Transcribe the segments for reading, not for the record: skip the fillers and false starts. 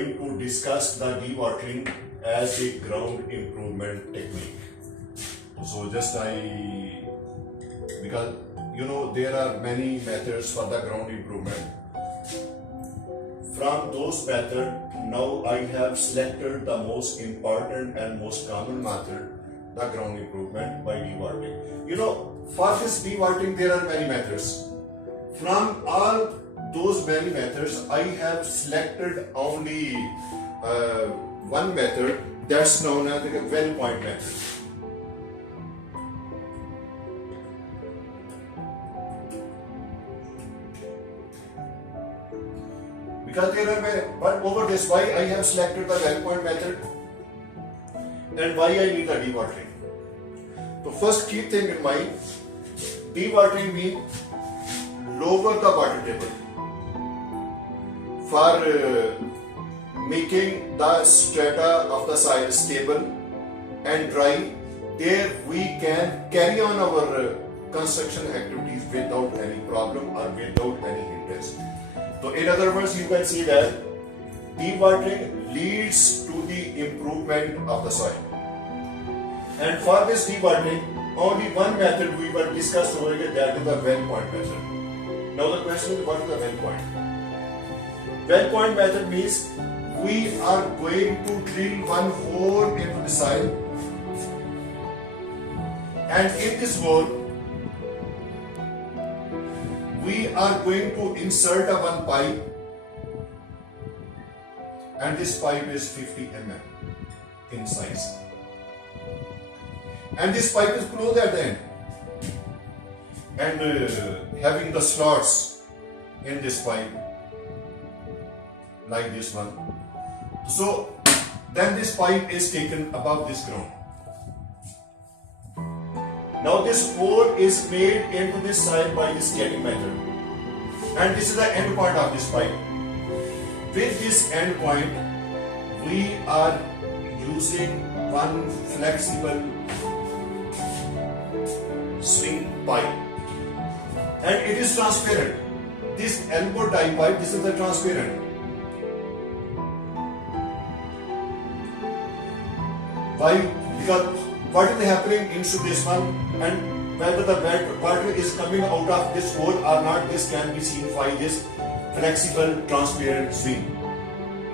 going to discuss the dewatering as a ground improvement technique. So because there are many methods for the ground improvement. From those methods, now I have selected the most important and most common method, the ground improvement by dewatering. For this dewatering there are many methods. From all those many methods, I have selected only one method that's known as the well point method. Because there are many, but over this, why I have selected the well point method and why I need the dewatering. So first keep thing in mind, dewatering means lower the water table for making the strata of the soil stable and dry. There we can carry on our construction activities without any problem or without any hindrance. So in other words, you can see that dewatering leads to the improvement of the soil. And for this dewatering, only one method we will discuss over here, that is the well point method. Now the question is, what is the well point? Well point method means we are going to drill one hole into the soil, and in this hole we are going to insert one pipe, and this pipe is 50 mm in size, and this pipe is closed at the end and having the slots in this pipe like this one. So then this pipe is taken above this ground. Now this hole is made into this soil by this getting method, and this is the end point of this pipe. With this end point, we are using one flexible swing pipe, and it is transparent. This elbow tie pipe, this is the transparent. Why? Because what is happening into this one, and whether the water is coming out of this hole or not, this can be seen by this flexible transparent swing.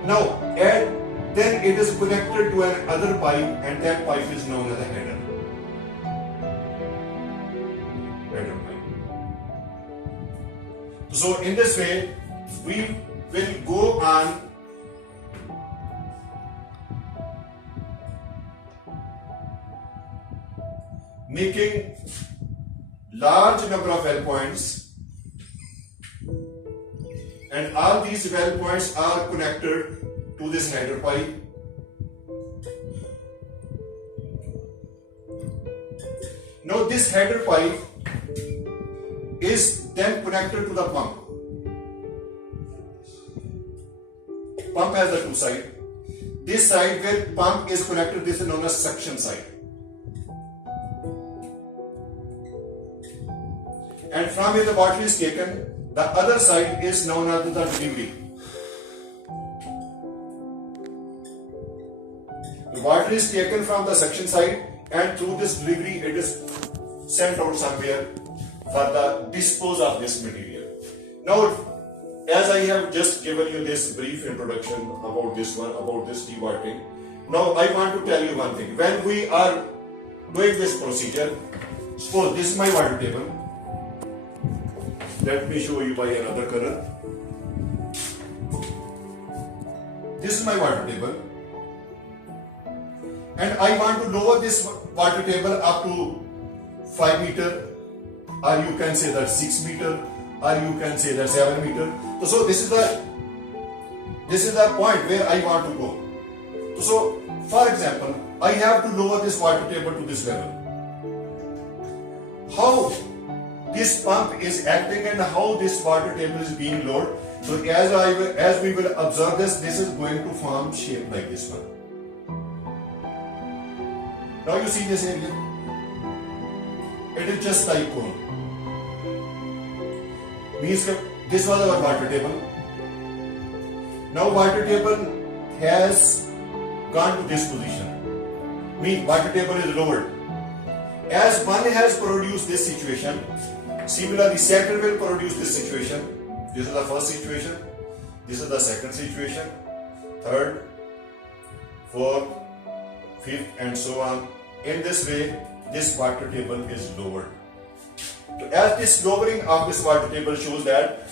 Now, then it is connected to another pipe, and that pipe is known as a header. So in this way, we will go on making large number of well points, and all these well points are connected to this header pipe. Now this header pipe is then connected to the pump. Pump has the two sides. This side where pump is connected, this is known as suction side. And from where the water is taken, the other side is known as the delivery. The water is taken from the suction side, and through this delivery it is sent out somewhere for the dispose of this material. Now, as I have just given you this brief introduction about this dewatering, now I want to tell you one thing. When we are doing this procedure, suppose this is my water table. Let me show you by another color. This is my water table, and I want to lower this water table up to 5 meter, or you can say that 6 meter, or you can say that 7 meter. So this is the point where I want to go. So for example, I have to lower this water table to this level. How this pump is acting and how this water table is being lowered. So as we will observe this is going to form shape like this one. Now you see this area. It is just like cone. Means this was our water table. Now water table has gone to this position, means water table is lowered. As one has produced this situation, similarly second will produce this situation. This is the first situation, this is the second situation, third, fourth, fifth, and so on. In this way, this water table is lowered. So as this lowering of this water table shows that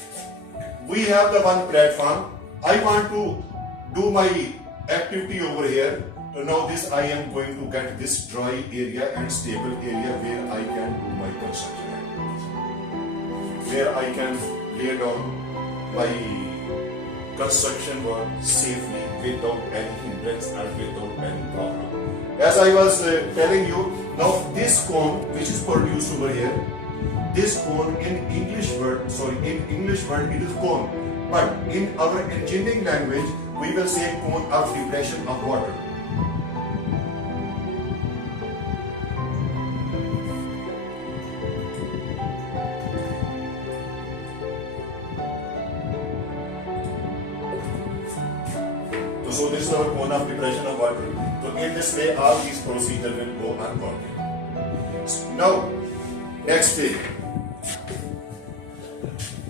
we have the one platform. I want to do my activity over here. So now this I am going to get this dry area and stable area where I can do my construction activities, where I can lay down my construction work safely without any hindrance and without any problem. As I was telling you, now this cone which is produced over here, this cone in English word it is cone, but in our engineering language we will say cone of depression of water. So this is our cone of depression of water. So in this way all these procedures will go on continuing. Now next stage.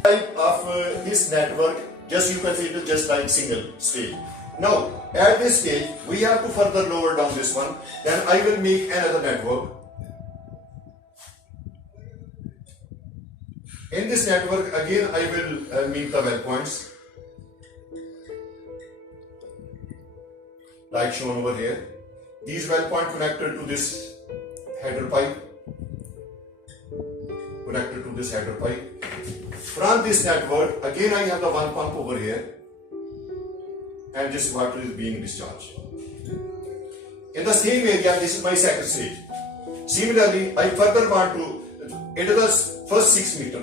Type of this network, just you can see it is just like single stage. Now at this stage we have to further lower down this one. Then I will make another network. In this network again I will make the well points like shown over here. These well point connected to this header pipe. Connected to this header pipe. From this network, again I have the one pump over here, and this water is being discharged. In the same area, this is my second stage. Similarly, I further want to, it is the first 6 meter,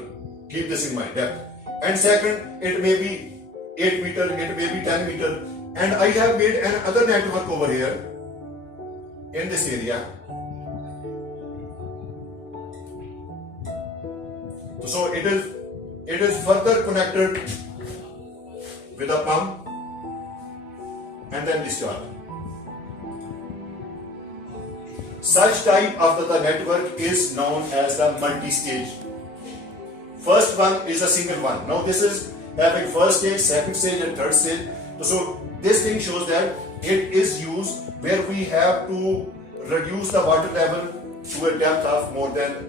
keep this in mind, depth. And second, it may be 8 meter, it may be 10 meter, and I have made another network over here, in this area. So it is further connected with a pump and then discharge. Such type of the network is known as the multi-stage. First one is a single one. Now this is having first stage, second stage and third stage. So this thing shows that it is used where we have to reduce the water level to a depth of more than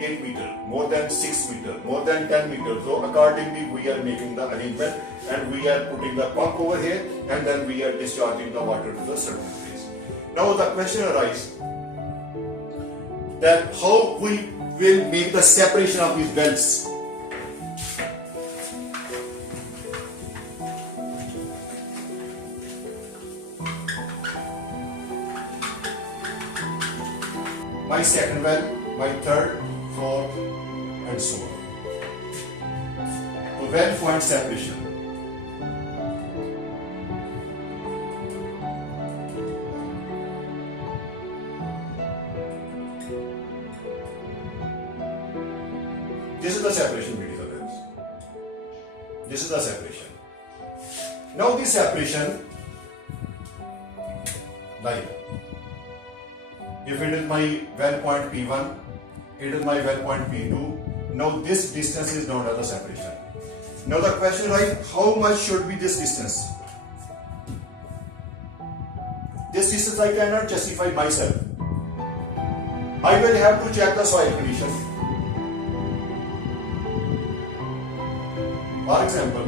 8 meter, more than 6 meter, more than 10 meter. So accordingly we are making the arrangement and we are putting the pump over here and then we are discharging the water to the certain place. Now the question arises that how we will make the separation of these belts. My second well, my third, fourth, and so on. So well point separation. This is the separation between the wells. This is the separation. Now this separation, like if it is my well point P1, it is my well point P2. Now this distance is known as the separation. Now the question is, how much should be this distance? This distance I cannot justify myself. I will have to check the soil condition. For example,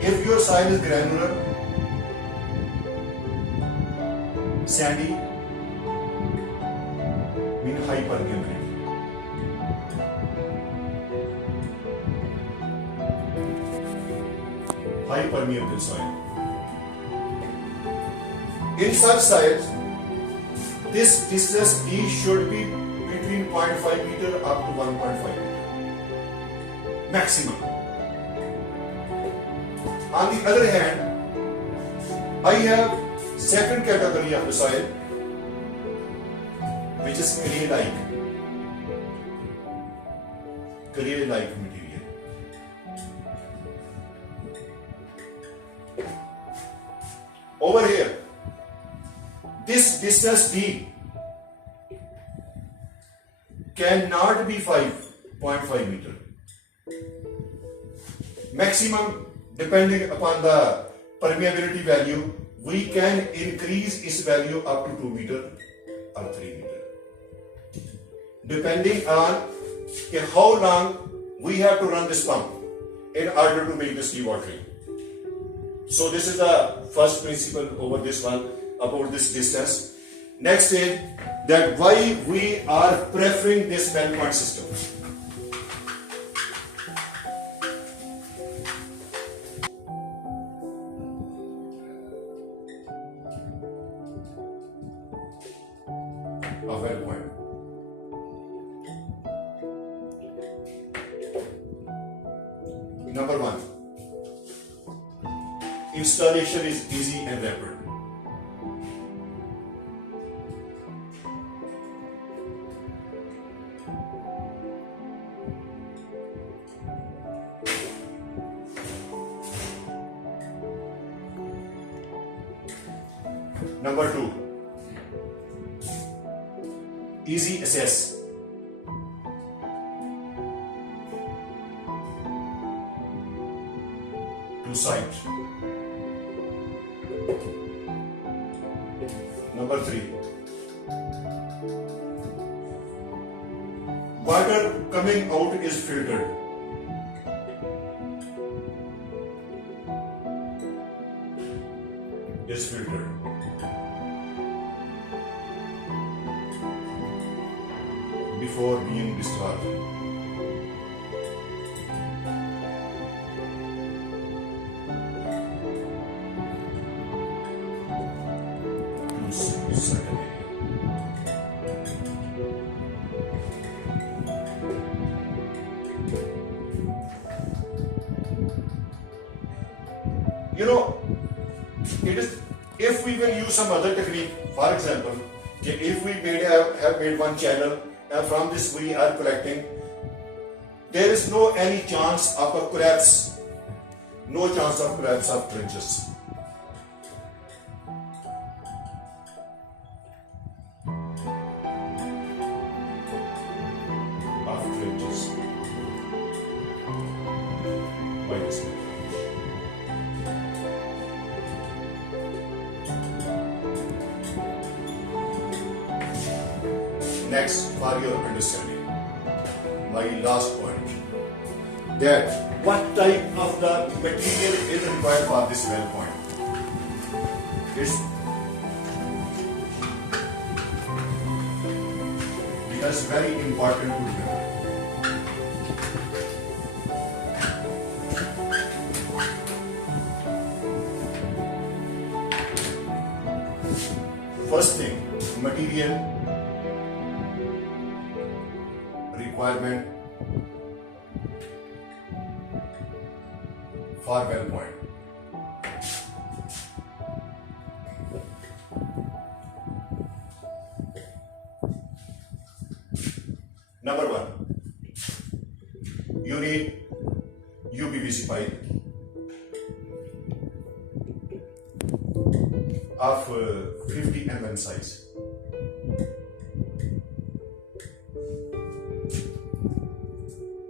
if your soil is granular, sandy, mean high permeability. High permeable soil. In such soils, this distance D should be between 0.5 meter up to 1.5 meter. Maximum. On the other hand, I have second category of the soil, which is clay-like material. Over here, this distance D cannot be 5.5 meter. Maximum, depending upon the permeability value, we can increase its value up to 2 meter or 3 meter. Depending on how long we have to run this pump in order to make this dewatering. So this is the first principle over this one about this distance. Next is that why we are preferring this well point system. A well point. Number one, installation is easy and rapid. Number two, easy access. To site. Number three, water coming out is filtered. Is filtered. Before being discharged. You know, it is, if we will use some other technique, for example, if we have made one channel and from this we are collecting, there is no any chance of a collapse, no chance of collapse of trenches. By this method. Next, for your understanding, my last point, that what type of the material is required for this well point. It's very important to remember. First thing, material requirement for well point. Number one, you need UPVC pipe of 50 mm size.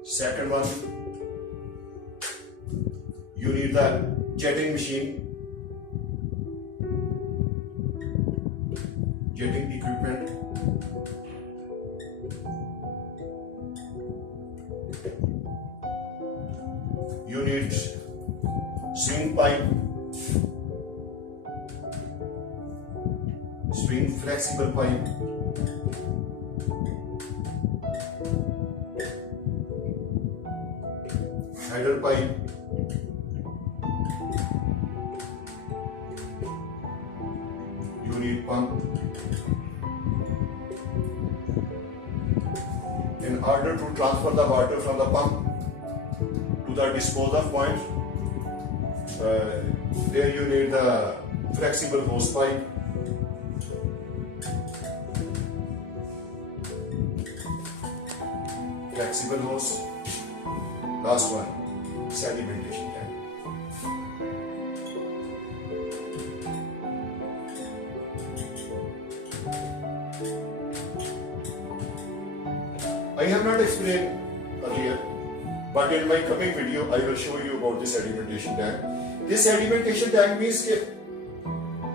Second one, you need the jetting machine, jetting equipment. You need swing pipe, swing flexible pipe, header pipe, you need pump. In order to transfer the water from the pump to the disposal point, there you need the flexible hose pipe, flexible hose. Last one, sedimentation tank. explain earlier, but in my coming video I will show you about this sedimentation tank. This sedimentation tank means that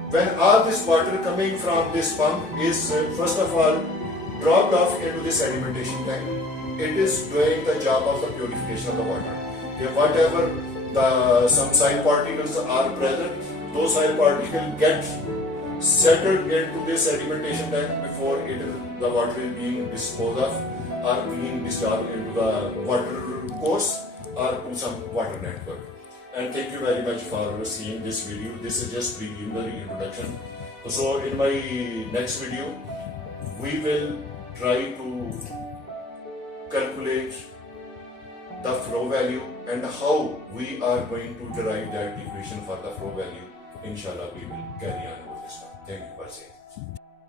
when all this water coming from this pump is first of all dropped off into the sedimentation tank, it is doing the job of the purification of the water. Okay, whatever the some soil particles are present, those soil particles get settled into this sedimentation tank before the water is being disposed of or being discharged into the water course or to some water network. And thank you very much for seeing this video. This is just preliminary introduction. So in my next video, we will try to calculate the flow value and how we are going to derive that equation for the flow value. Inshallah, we will carry on with this one. Thank you for saying.